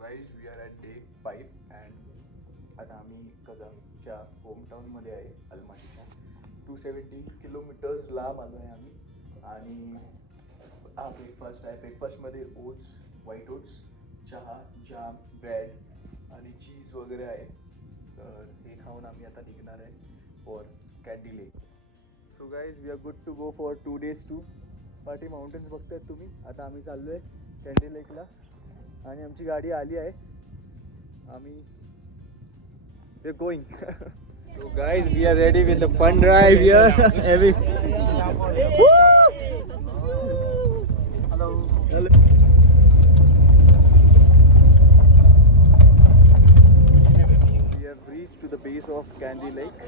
Guys we are at day 5 and आता आम्ही कझानच्या होमटाऊनमध्ये आहे अलमाटीच्या. 270 किलोमीटर्स लांब आलो आहे आम्ही. आणि हा ब्रेकफास्ट आहे. ब्रेकफास्टमध्ये ओट्स, व्हाईट ओट्स, चहा, जाम, ब्रेड आणि चीज वगैरे आहे. तर हे खाऊन आम्ही आता निघणार आहे for Kaindy lake. So guys we are good to go for 2 days टू पाठी माउंटेन्स बघतायत तुम्ही. आता आम्ही चाललो आहे कँडी लेकला आणि आमची गाडी आली आहे. आम्ही we are going. So guys, we are ready with the fun drive here. Heavy. Hello. Hello. We have reached to the base of Candy Lake,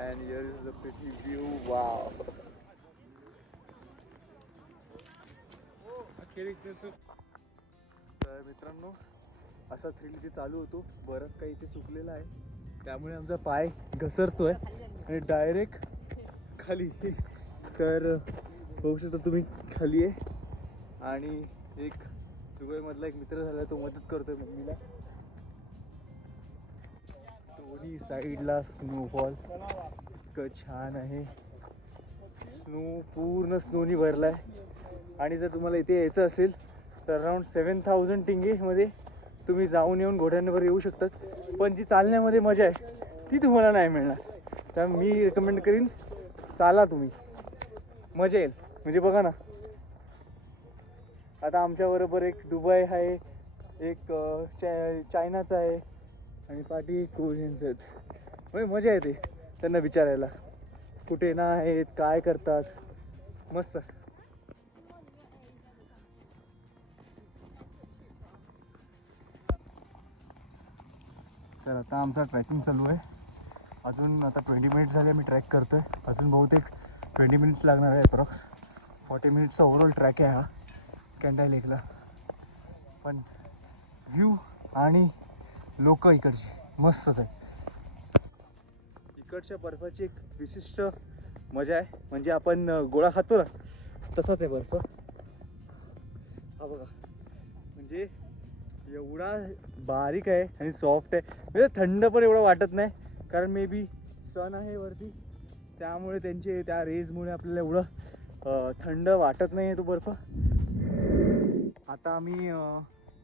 and here is the pretty view. Wow. तर मित्रांनो, असा thrill इथे चालू होतो. बरंच काही इथे सुकलेला आहे, त्यामुळे आमचा पाय घसरतोय आणि डायरेक्ट खाली. तर बघू शकता तुम्ही खाली आहे. आणि एक दुबईमधला एक मित्र झाला, तो मदत करतोय मम्मीला. दोन्ही साईडला स्नोफॉल इतकं छान आहे. स्नो पूर्ण स्नोनी भरलाय. आणि जर तुम्हाला इथे यायचं असेल तर अराउंड 7000 टिंगेमध्ये तुम्ही जाऊन येऊन घोड्यांवर येऊ शकतात. पण जी चालण्यामध्ये मजा आहे ती तुम्हाला नाही मिळणार. त्यामुळे मी रेकमेंड करीन चाला तुम्ही, मजा येईल. म्हणजे बघा ना, आता आमच्याबरोबर एक दुबई आहे, एक चायनाचा आहे आणि पाठी कोरियनचं आहेत. म्हणजे मजा येते त्यांना विचारायला कुठे ना आहेत, काय करतात. मस्त. तर आता आमचा ट्रॅकिंग चालू आहे. अजून आता 20 मिनिट्स झाले आम्ही ट्रॅक करतो आहे. अजून बहुतेक 20 मिनिट्स लागणार आहे. अप्रॉक्स 40 मिनिट्सचा ओव्हरऑल ट्रॅक आहे हा कँडी लेकला. पण व्ह्यू आणि लोक इकडची मस्तच आहे. इकडच्या बर्फाची एक विशिष्ट मजा आहे. म्हणजे आपण गोळा खातो ना, तसाच आहे बर्फ. हा बघा, म्हणजे एवढा बारीक आहे आणि सॉफ्ट आहे. म्हणजे थंड पण एवढं वाटत नाही, कारण मे बी सन आहे वरती, त्यामुळे त्यांचे त्या रेजमुळे आपल्याला एवढं थंड वाटत नाही आहे तो बर्फ. आता आम्ही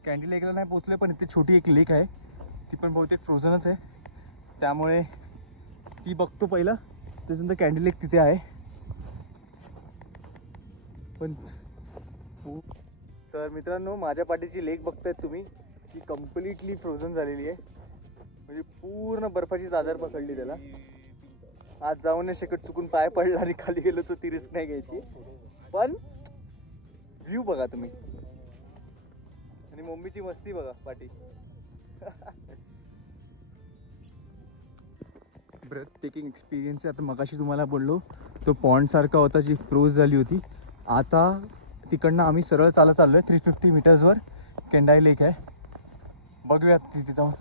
कँडी लेकला नाही पोचलो, पण इथे छोटी एक लेक आहे, ती पण बहुतेक फ्रोझनच आहे. त्यामुळे ती बघतो पहिला, त्याच्यानंतर कँडी लेक तिथे आहे. पण तर मित्रांनो, माझ्या पाठीची लेक बघतायत तुम्ही, ती कम्प्लिटली फ्रोझन झालेली आहे. म्हणजे पूर्ण बर्फाची चादर पकडली त्याला. आज जाऊन नाही शकत, चुकून पाय पडला आणि खाली गेलो तर ती रिस्क नाही घ्यायची. पण व्ह्यू बघा तुम्ही आणि मम्मीची मस्ती बघा पाठी. ब्रेथ टेकिंग एक्सपिरियन्स आहे. आता मगाशी तुम्हाला बोललो तो पॉन्ड सारखा होता, जी फ्रोज झाली होती. आता तिकडनं आम्ही सरळ चालत चाललो आहे. 350 मीटर्सवर कँडी लेक आहे. बघूयात तिथे जाऊन.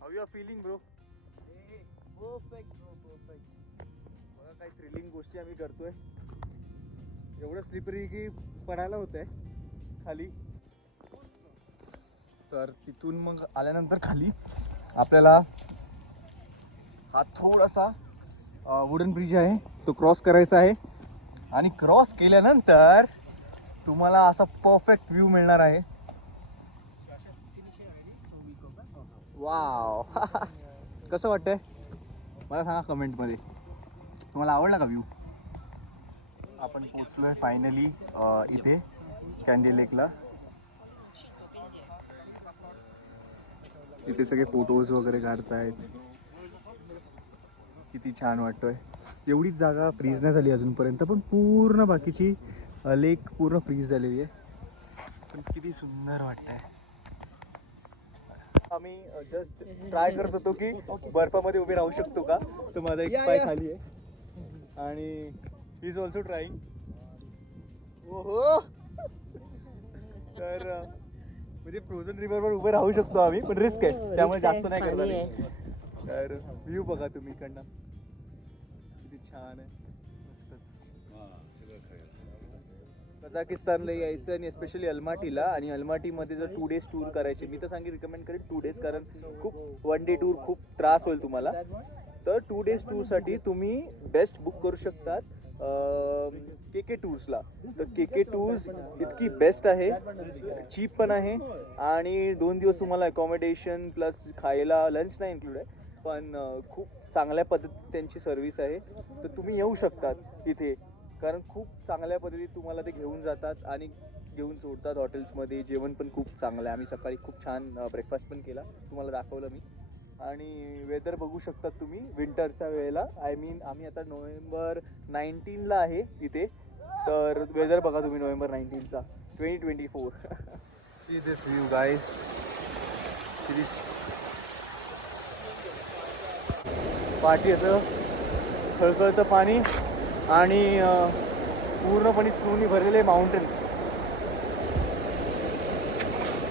How you are feeling bro? Perfect bro, perfect. बघा काही थ्रिलिंग गोष्टी आम्ही करतोय. एवढं स्लिपरी की पडायला होतंय खाली. तर तिथून मग आल्यानंतर खाली आपल्याला हा थोडासा वुडन ब्रिज आहे, तो क्रॉस करायचा आहे. आणि क्रॉस केल्यानंतर तुम्हाला असा परफेक्ट व्ह्यू मिळणार आहे. वाव. कसं वाटतंय मला सांगा कमेंटमध्ये. तुम्हाला आवडला का व्ह्यू? आपण पोचलोय फायनली इथे कँडी लेकला. इथे सगळे फोटोज वगैरे काढतायत. किती छान वाटतोय. एवढीच जागा फ्रीज नाही झाली अजूनपर्यंत, पण पूर्ण बाकीची लेक पूर्ण फ्रीज झालेली आहे. पण किती सुंदर वाटतंय. आम्ही जस्ट ट्राय करत होतो की बर्फामध्ये उभे राहू शकतो का. तर माझा एक पाय खाली आहे आणि ही इज ऑल्सो ट्राईंग. ओहो. तर म्हणजे फ्रोझन रिव्हरवर उभे राहू शकतो आम्ही, पण रिस्क आहे, त्यामुळे जास्त नाही करणार. तर व्ह्यू बघा तुम्ही इकडनं, किती छान आहे. मस्तच. कझाकिस्तानला यायचं आणि एस्पेशली अलमाटीला, आणि अलमाटीमध्ये जर 2 डेज टूर करायचे, मी तर रिकमेंड करेन 2 डेज, कारण खूप 1 डे टूर खूप त्रास होईल तुम्हाला. तर 2 डेज टूरसाठी तुम्ही बेस्ट बुक करू शकतात KK टूर्सला. तर KK टूर्स इतकी बेस्ट आहे, चीप पण आहे, आणि 2 दिवस तुम्हाला अकॉमोडेशन प्लस खायला लंच नाही इन्क्लूड आहे, पण खूप चांगल्या पद्धतीत त्यांची सर्व्हिस आहे. तर तुम्ही येऊ शकतात इथे, कारण खूप चांगल्या पद्धतीत तुम्हाला ते घेऊन जातात आणि घेऊन सोडतात हॉटेल्समध्ये. जेवण पण खूप चांगलं आहे. आम्ही सकाळी खूप छान ब्रेकफास्ट पण केला, तुम्हाला दाखवलं मी. आणि वेदर बघू शकतात तुम्ही विंटरच्या वेळेला, आम्ही आता नोव्हेंबर 19ला आहे इथे. तर वेदर बघा तुम्ही नोव्हेंबर 19चा 2024. See this view guys. पाठी असं खळखळतं पाणी आणि पूर्णपणे स्नोनी भरलेले माउंटेन्स.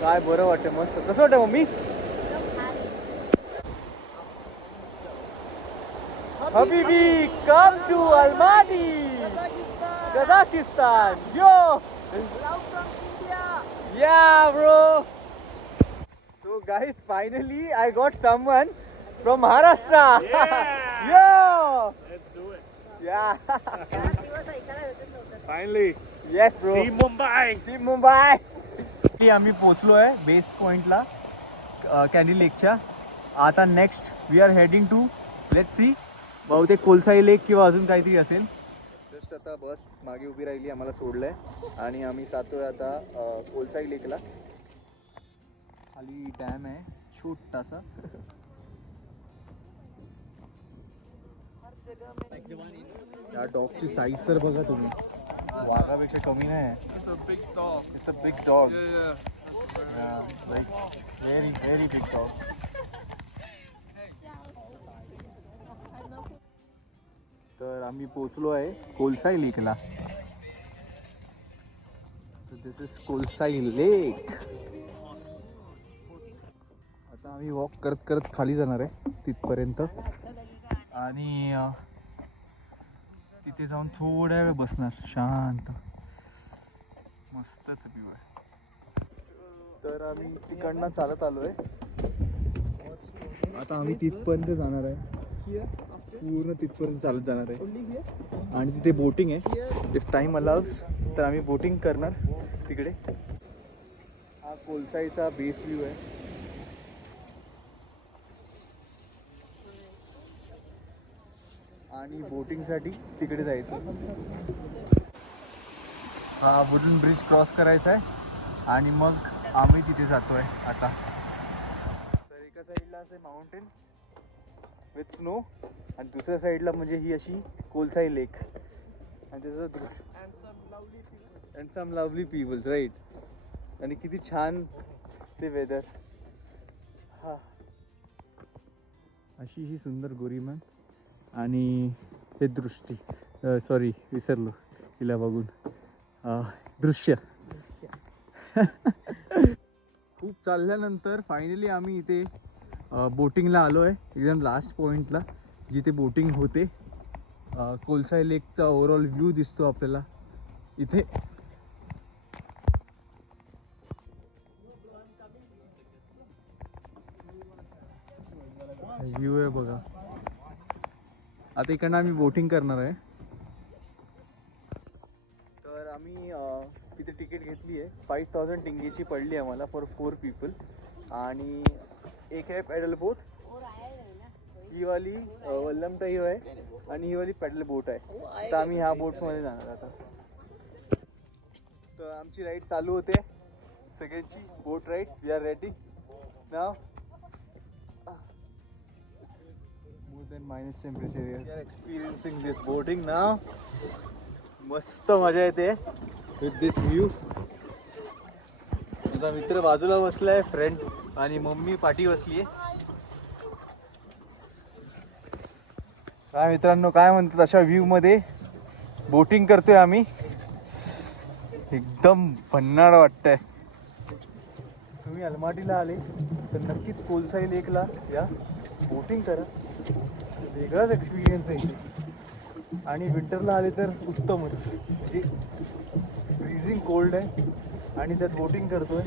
काय बरं वाटतं, मस्त. कसं वाटतं mummy? Habibi, come to Almaty, Kazakhstan. Yo! Love from India. Yeah, bro. So guys, finally I got someone from Maharashtra. Yeah. Yo! Let's do it. Yeah. Finally. Yes, bro. Team Mumbai. Team Mumbai. आम्ही पोहोचलो आहे base पॉइंटला Kaindy लेकच्या. आता next we are heading to, let's see, बहुतेक Kolsai लेक किंवा अजून काहीतरी असेल. जस्ट आता बस मागे उभी राहिली, आम्हाला सोडलंय आणि आम्ही जातोय आता कोलसाई लेकला. खाली डॅम आहे छोटासा. या डॉगची साईज तर बघा तुम्ही, वाघापेक्षा कमी नाही. It's a big dog. It's a big dog. Yeah. Very very big dog. तर आम्ही पोचलो आहे कोलसाई लेकला. दिस इज कोलसाई लेक. आता आम्ही वॉक करत करत खाली जाणार आहे तिथपर्यंत, आणि तिथे जाऊन थोड्या वेळ बसणार शांत. मस्तच व्ह्यू आहे. तर आम्ही तिकडनं चालत आलो आहे. आता आम्ही तिथपर्यंत जाणार आहे, पूर्ण तिथपर्यंत चालत जाणार आहे, आणि तिथे बोटिंग आहे. इफ टाइम अलाउज तर आम्ही बोटिंग करणार तिकडे. हा कोलसाईचा बेस व्ह्यू आहे. आणि बोटिंगसाठी तिकडे जायचं. हा वुडन ब्रिज क्रॉस करायचा आहे आणि मग आम्ही तिथे जातोय आता. तर एका साईडला असे माउंटेन्स विथ स्नो, आणि दुसऱ्या साईडला म्हणजे ही अशी कोलसाई लेक, आणि त्याचं दृश्य and some lovely peoples, right. आणि किती छान ते वेदर. हा, अशी ही सुंदर गोरीमन आणि हे दृष्टी, सॉरी विसरलो तिला बघून, दृश्य. खूप चालल्यानंतर फायनली आम्ही इथे बोटिंगला आलो आहे, एकदम लास्ट पॉईंटला जिथे बोटिंग होते. कोलसाई लेकचा ओव्हरऑल व्ह्यू दिसतो आपल्याला इथे. व्ह्यू आहे बघा. आता इकडनं आम्ही बोटिंग करणार आहे. तर आम्ही तिथे तिकीट घेतली आहे, 5000 टिंगीची पडली आम्हाला फॉर 4 पीपल. आणि एक आहे पॅडल बोट, ही वाली वल्लमटाई आहे, आणि ही वाली पॅडल बोट आहे. तर आम्ही ह्या बोट्समध्ये जाणार आता. तर आमची राईड चालू होते सगळ्यांची, boat ride. We are ready now. more than minus temperature here. We are experiencing this boating now. मस्त मजा येते with this view. माझा मित्र बाजूला बसलाय, फ्रेंड, आणि मम्मी पाठी बसली आहे. काय मित्रांनो, काय म्हणतात, अशा व्ह्यू मध्ये बोटिंग करतोय आम्ही. एकदम भन्नाट वाटतंय. तुम्ही अलमाटीला आले तर नक्कीच कोलसाई लेकला या, बोटिंग करा, वेगळाच एक्सपिरियन्स आहे. आणि विंटरला आले तर उत्तमच, म्हणजे फ्रीजिंग कोल्ड आहे आणि त्यात बोटिंग करतोय.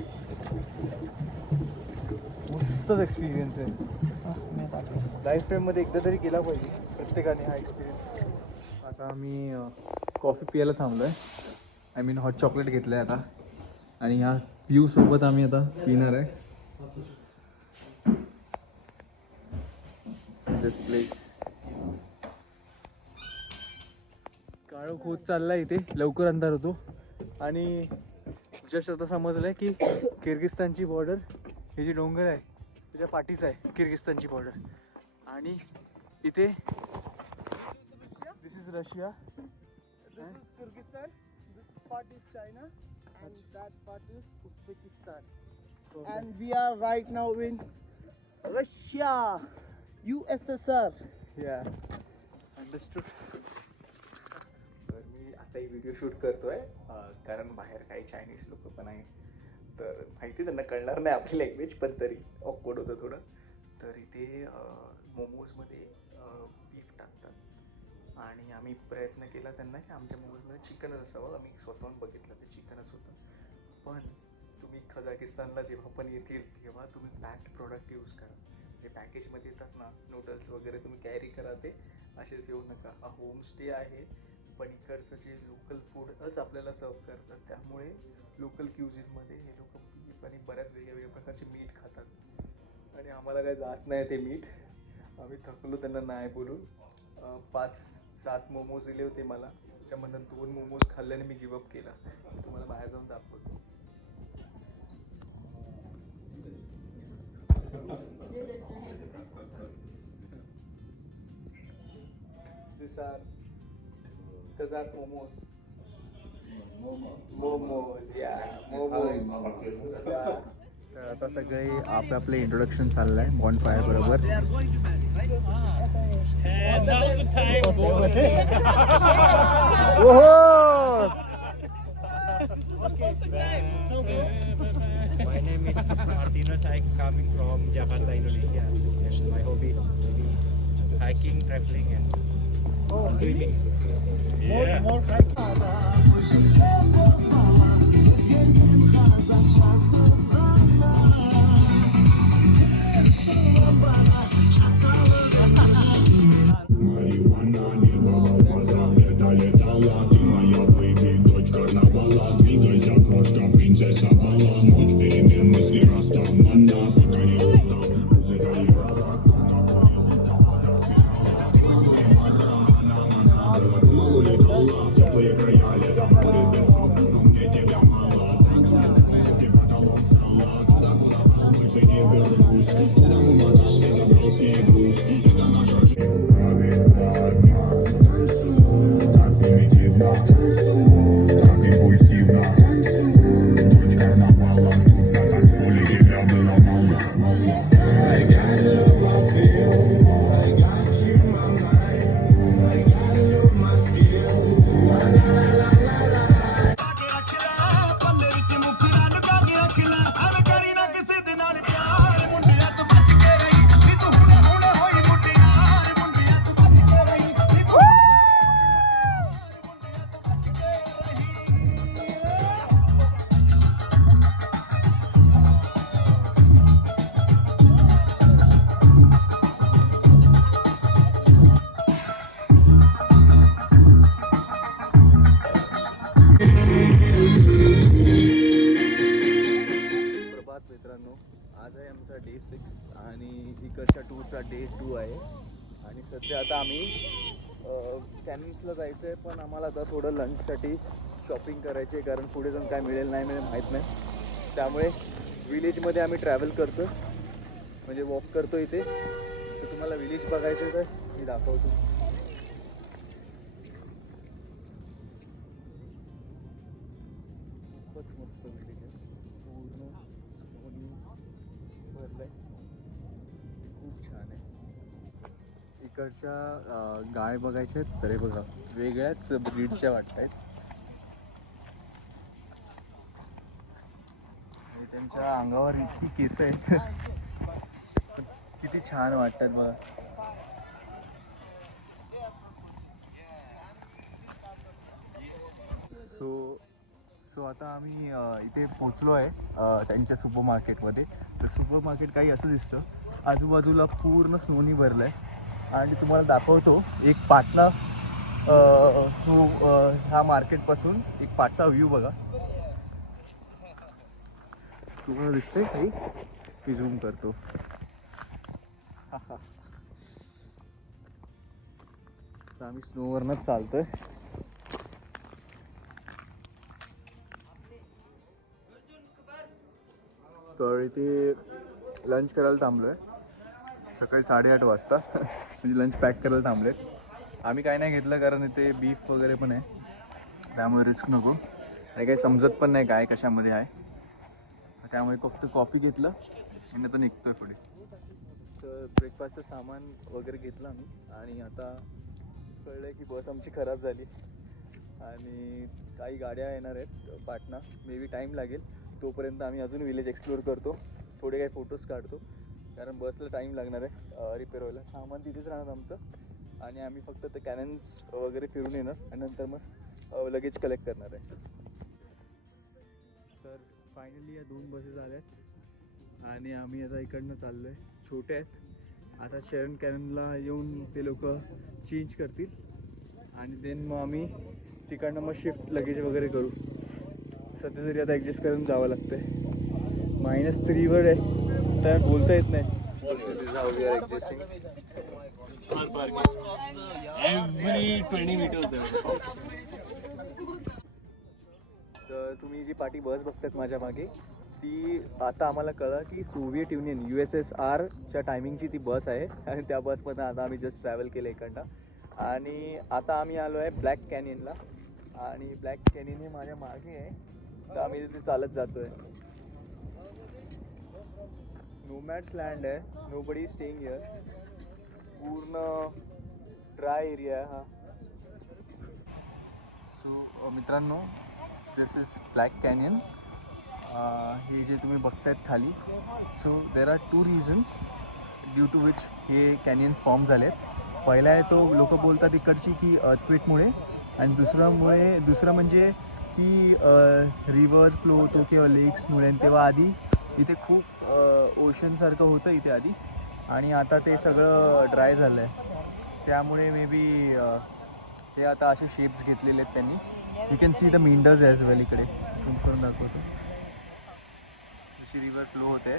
मस्तच एक्सपिरियन्स आहे. लाईफ टाईममध्ये एकदा तरी केला पाहिजे प्रत्येकाने हा एक्सपिरियन्स. आता आम्ही कॉफी प्यायला थांबलो आहे. आय मीन हॉट चॉकलेट घेतलं आहे आता आणि ह्या व्ह्यूसोबत आम्ही आता पिणार आहे. दिस प्लेस काळोख होत चाललाय इथे, लवकर अंधार होतो. आणि जस्ट आता समजलंय की किर्गिस्तानची बॉर्डर, हे जे डोंगर आहे त्याच्या पाठीच आहे किर्गिस्तानची बॉर्डर. आणि इथे this is Russia, This is Kyrgyzstan, this part is China, and that part is Uzbekistan. And we are right now in Russia, USSR. या अंडरस्टूड. तर मी आता ही व्हिडिओ शूट करतोय कारण बाहेर काही चायनीज लोक पण आहेत. तर माहिती त्यांना कळणार नाही आपली लँग्वेज, पण तरी ऑकवर्ड होतं थोडं. तर इथे मोमोजमध्ये बीफ टाकतात आणि आम्ही प्रयत्न केला त्यांना की आमच्या मोमोजमध्ये चिकनच असावं. आम्ही स्वतःहून बघितलं ते चिकनच होतं. पण तुम्ही कझाकिस्तानला जेव्हा पण येतील तेव्हा तुम्ही पॅक्ड प्रोडक्ट यूज करा. जे पॅकेजमध्ये येतात ना नूडल्स वगैरे, तुम्ही कॅरी करा ते, असेच येऊ नका. हा होमस्टे आहे पण इकडचं जे लोकल फूडच आपल्याला सर्व करतात. त्यामुळे लोकल क्युझिनमध्ये हे लोक बीफ आणि बऱ्याच वेगळ्या प्रकारचे मीठ खातात आणि आम्हाला काही जात नाही ते मीठ. आम्ही थकलो त्यांना नाही बोलून. 5-7 मोमोज दिले होते मला, त्याच्यामधून 2 मोमोज खाल्ल्याने मी गिवअप केला. तुम्हाला बाहेर जाऊन दाखवतो. These are Kazakh momos. Momos, yeah. Momos. तर आता सगळे आपले इंट्रोडक्शन चाललंय बॉनफायर बरोबर. And that was the time, boy. My name is Martinus. I'm coming from Jakarta, Indonesia. And my hobby maybe hiking, traveling, and swimming. More मित्रांनो, आज आहे आमचा डे 6 आणि इकडच्या टूरचा डे 2 आहे. आणि सध्या आता आम्ही कॅनिन्सला जायचं आहे, पण आम्हाला आता थोडं लंचसाठी शॉपिंग करायची आहे कारण पुढे जाऊन काय मिळेल नाही मिळेल माहीत नाही. त्यामुळे विलेजमध्ये आम्ही ट्रॅव्हल करतो, म्हणजे वॉक करतो इथे. तर तुम्हाला विलेज बघायचं तर मी दाखवतो. खूपच मस्त विलेज आहे, पूर्ण स्नोनी भरलंय, खूप छान आहे. इकडच्या गाय बघायच्या आहेत तर हे बघा वेगळ्याच ब्रीडच्या वाटत आहेत. त्यांच्या अंगावर इतकी केस आहेत किती छान वाटतात बघा. सो सो आता आम्ही इथे पोचलो आहे त्यांच्या सुपर मार्केटमध्ये. तर सुपर मार्केट काही असं दिसतं, आजूबाजूला पूर्ण स्नोनी भरलं आहे. आणि तुम्हाला दाखवतो एक पाटणा ह्या मार्केटपासून एक पाठचा व्ह्यू बघा. तुम्हाला दिसतंय काही, मी झूम करतो. तर आम्ही स्नोवरनंच चालतोय. तर इथे लंच करायला थांबलो आहे सकाळी 8:30 वाजता. म्हणजे लंच पॅक करायला थांबलेत. आम्ही काय नाही घेतलं कारण इथे बीफ वगैरे पण आहे, त्यामुळे रिस्क नको. आणि काही समजत पण नाही काय कशामध्ये आहे, त्यामुळे फक्त कॉफी घेतलं आणि आता निघतोय पुढे. तर ब्रेकफास्टचं सामान वगैरे घेतलं आम्ही. आणि आता कळलं की बस आमची खराब झाली आणि काही गाड्या येणार आहेत पाटणा. मे बी टाईम लागेल. तोपर्यंत आम्ही अजून विलेज एक्सप्लोअर करतो, थोडे काही फोटोज काढतो, कारण बसला टाईम लागणार आहे रिपेअर व्हायला. सामान तिथेच राहणार आमचं आणि आम्ही फक्त ते कॅनन्स वगैरे फिरून येणार आणि नंतर मग लगेज कलेक्ट करणार आहे. तर फायनली या 2 बसेस आल्यात आणि आम्ही आता इकडनं चाललो आहे. छोटे आहेत, आता शरण कॅननला येऊन ते लोक चेंज करतील आणि देन मग आम्ही तिकडनं मग शिफ्ट लगेज वगैरे करू. सध्या तरी आता ॲडजस्ट करून जावं लागतं आहे. -3वर आहे तर बोलता येत नाही. तर तुम्ही जी पाठी बस बघतात माझ्या मागे, ती आता आम्हाला कळलं की सोव्हिएट युनियन USSRच्या टायमिंगची ती बस आहे आणि त्या बसमधून आता आम्ही जस्ट ट्रॅव्हल केलं इकडनं. आणि आता आम्ही आलो आहे ब्लॅक कॅनियनला आणि ब्लॅक कॅनियन हे माझ्या मागे आहे. तर आम्ही तिथे चालत जातो आहे. नोमॅड्स लँड आहे, नोबडी स्टेइंग हिअर. पूर्ण ड्राय एरिया आहे हा. सो मित्रांनो, दिस इज ब्लॅक कॅनियन. हे जे तुम्ही बघतायत खाली, so there are 2 reasons due to which हे कॅनियन्स फॉर्म झाले आहेत. पहिला आहे तो लोक बोलतात इकडची की अर्थक्वेकमुळे, आणि दुसरं म्हणजे की रिव्हर फ्लो होतो किंवा लेक्समुळे. तेव्हा आधी इथे खूप ओशनसारखं होतं इथे आधी, आणि आता ते सगळं ड्राय झालं आहे. त्यामुळे मे बी हे आता असे शेप्स घेतलेले आहेत त्यांनी. You can see the meanders as well. इकडे झूम करून दाखवतो, अशी रिव्हर फ्लो होते.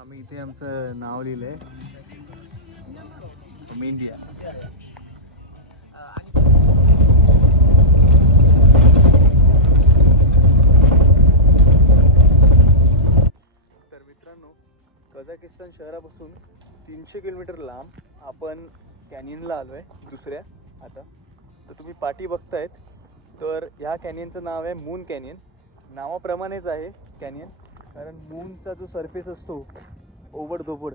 आम्ही इथे आमचं नाव लिहिलं आहे, मेंढिया. तर मित्रांनो, कझाकिस्तान शहरापासून 300 किलोमीटर लांब आपण कॅनियनला आलो आहे दुसऱ्या. आता तर तुम्ही पाठी बघतायत, तर ह्या कॅनियनचं नाव आहे मून कॅनियन. नावाप्रमाणेच आहे कॅनियन, कारण मूनचा जो सरफेस असतो ओबडधोबड,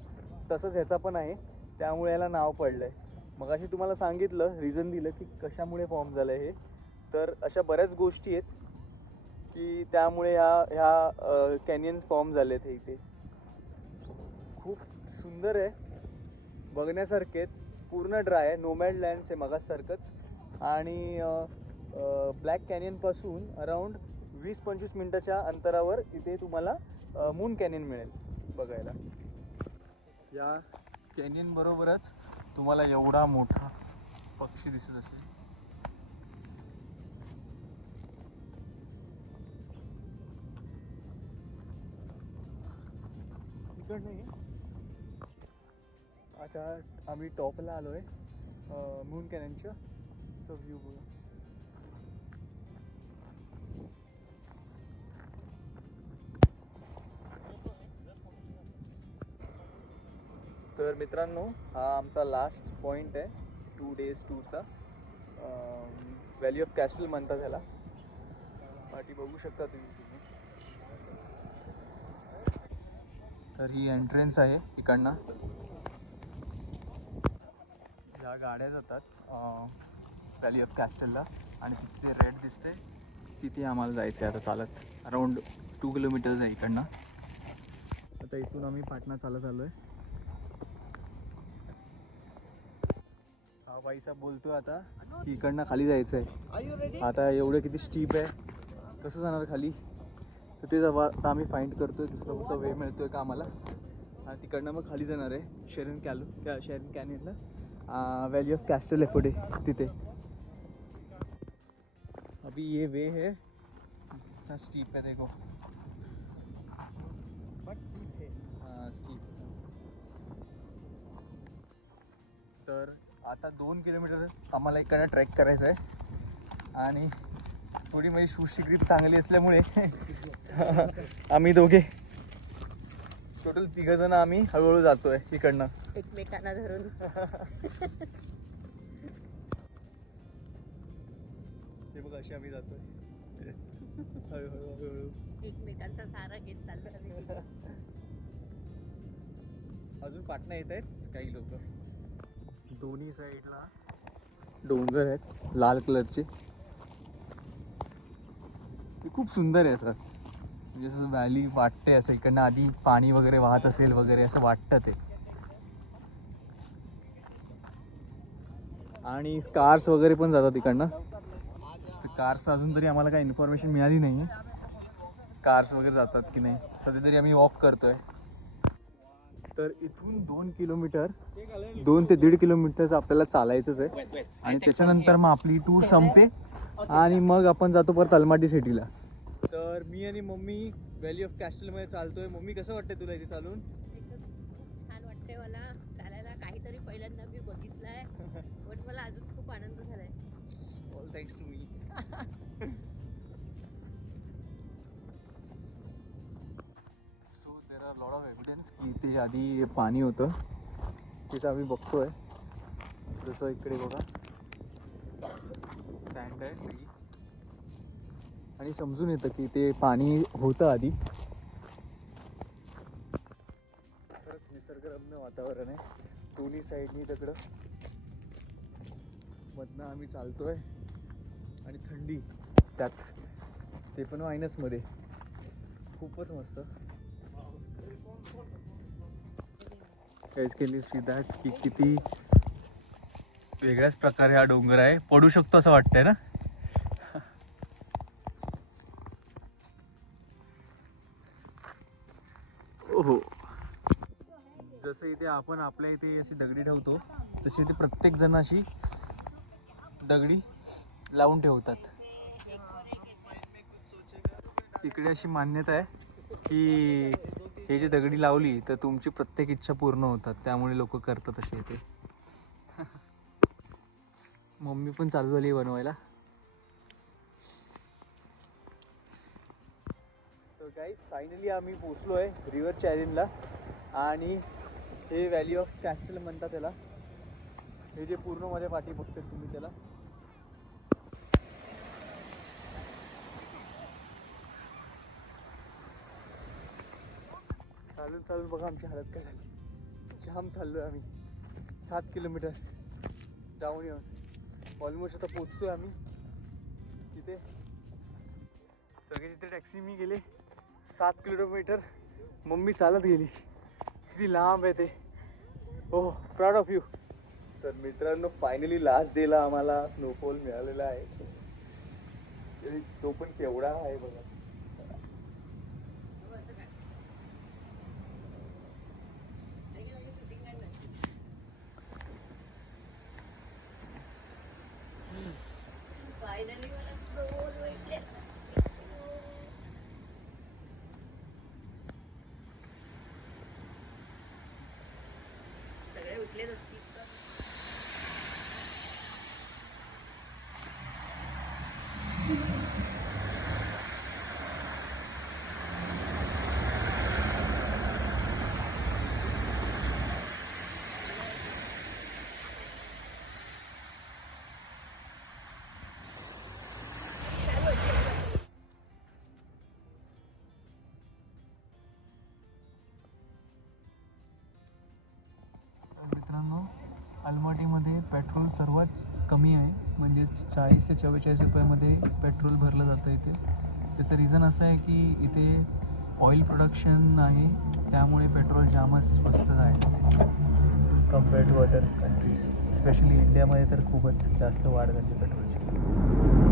तसंच ह्याचा पण आहे, त्यामुळे याला नाव पडलं आहे. मग अशी तुम्हाला सांगितलं, रिझन दिलं की कशामुळे फॉर्म झालं हे. तर अशा बऱ्याच गोष्टी आहेत की त्यामुळे ह्या कॅनियन्स फॉर्म झाले आहेत. हे इथे खूप सुंदर आहे, बघण्यासारखे आहेत. पूर्ण ड्राय आहे, नोमॅड लँड्स आहे मगासारखंच. आणि ब्लॅक कॅनियनपासून अराऊंड 20-25 मिनटाच्या अंतरावर इथे तुम्हाला मून कॅनियन मिळेल बघायला. या कॅनियन बरोबरच तुम्हाला एवढा मोठा पक्षी दिसत असेल. इकडनं आता आम्ही टॉपला आलो आहे मून कॅनियनच्या. चा व्ह्यू बघा. तर मित्रांनो, हा आमचा लास्ट पॉईंट आहे 2 days टूरचा. व्हॅली ऑफ कॅस्टल म्हणतात ह्याला. पाठी बघू शकता तुम्ही. तर ही एंट्रन्स आहे इकडनं. ज्या गाड्या जातात व्हॅली ऑफ कॅस्टलला, आणि तिथे रेड दिसते, तिथे आम्हाला जायचं आहे आता चालत. अराऊंड 2 किलोमीटर्स आहे इकडनं. आता इथून आम्ही पाटणा चालत आलो आहे. हा बाईसा बोलतोय आता की इकडनं खाली जायचं आहे. Are you ready? आता एवढं किती स्टीप आहे, कसं जाणार खाली, तर ते आता आम्ही फाइंड करतोय. दुसरा कुठचा वे मिळतोय का आम्हाला, आणि तिकडनं मग खाली जाणार आहे शेरन कॅनियनला, व्हॅली ऑफ कॅस्टल लेपर्ड आहे तिथे. अभी ये वे है, इतना स्टीप है देखो. But steep है. हाँ स्टीप. तर आता 2 किलोमीटर आम्हाला इकडनं ट्रेक करायचं आहे, आणि थोडी माझी सुशिक्षित चांगली असल्यामुळे आम्ही दोघे टोटल 3 जण आम्ही हळूहळू जातोय इकडनं. एकमेकांना धरून. हे बघ अशी आम्ही जातोय हळूहळू हळूहळू. एकमेकांचा सहारा घेत चाललो आम्ही. अजून पाटणा येत आहेत काही लोक. दोन्ही साईडला डोंगर आहेत लाल कलरचे. ते खूप सुंदर आहे असं, म्हणजे असं व्हॅली वाटते, असं इकडनं आधी पाणी वगैरे वाहत असेल वगैरे असं वाटतं ते. आणि कार्स वगैरे पण जातात इकडनं. कार्स अजून तरी आम्हाला काही इन्फॉर्मेशन मिळाली नाही आहे, कार्स वगैरे जातात की नाही. सध्या तरी आम्ही वॉक करतोय. तर इथून 2 किलोमीटर 2 ते 1.5 किलोमीटरचं आपल्याला चालायचंच आहे, आणि त्याच्यानंतर मग आपली टूर संपते, आणि मग आपण जातो परत अलमाटी सिटीला. तर मी आणि मम्मी व्हॅली ऑफ कॅस्टलमध्ये चालतोय. मम्मी कसं वाटतंय तुला इथे चालून? खूप छान वाटतंय मला चालायला. काहीतरी पहिल्यांदा मी बघितलंय, पण मला अजून खूप आनंद झालाय. All thanks to me. So there are lot of evidence की इथे आधी पाणी होतं, तेच आम्ही बघतोय. जसं इकडे बघा सँड आहे सगळी, आणि समजून येतं की ते पाणी होतं आधी. खरंच निसर्गरम्य वातावरण आहे दोन्ही साईडनी. तिकडं मधनं आम्ही चालतोय, आणि थंडी त्यात, ते पण -मध्ये. खूपच मस्त. केली सी दॅट की किती वेगळ्याच प्रकारे हा डोंगर आहे. पडू शकतो असं वाटतंय ना. ओहो, जसं इथे आपण आपल्या इथे अशी दगडी ठेवतो, तशी इथे प्रत्येक जण अशी दगडी लावून ठेवतात. इकडे अशी मान्यता आहे की हे जे दगडी लावली तर तुमची प्रत्येक इच्छा पूर्ण होतात, त्यामुळे लोक करतात असे इथे. मम्मी पण चालू झाली बनवायला. तर गाईज फायनली आम्ही पोचलो आहे रिव्हर चॅरिनला, आणि हे व्हॅली ऑफ कॅस्टल म्हणतात त्याला. हे जे पूर्ण माझ्या पाठी बघतात तुम्ही त्याला. चालून चालून बघा आमची हालत काय झाली. जाम चाललो आहे आम्ही. 7 किलोमीटर जाऊन येऊन ऑलमोस्ट आता पोचतोय आम्ही तिथे. सगळे तिथे टॅक्सी मी गेले 7 किलोमीटर, मम्मी चालत गेली. किती लांब आहे ते. हो, प्राऊड ऑफ यू. तर मित्रांनो फायनली लास्ट डेला आम्हाला स्नोफॉल मिळालेला आहे. तो पण केवढा आहे बघा. फायनली मला स्नोफॉल भेटले. सगळे उठलेच असतील. मित्रांनो अलमाटीमध्ये पेट्रोल सर्वात कमी आहे, म्हणजे 40 ते 44 रुपयामध्ये पेट्रोल भरलं जातं इथे. त्याचं रिझन असं आहे की इथे ऑइल प्रोडक्शन आहे, त्यामुळे पेट्रोल जामच स्वस्त आहे. Compare to other countries, specially इंडियामध्ये तर खूपच जास्त वाढ झाली पेट्रोलची.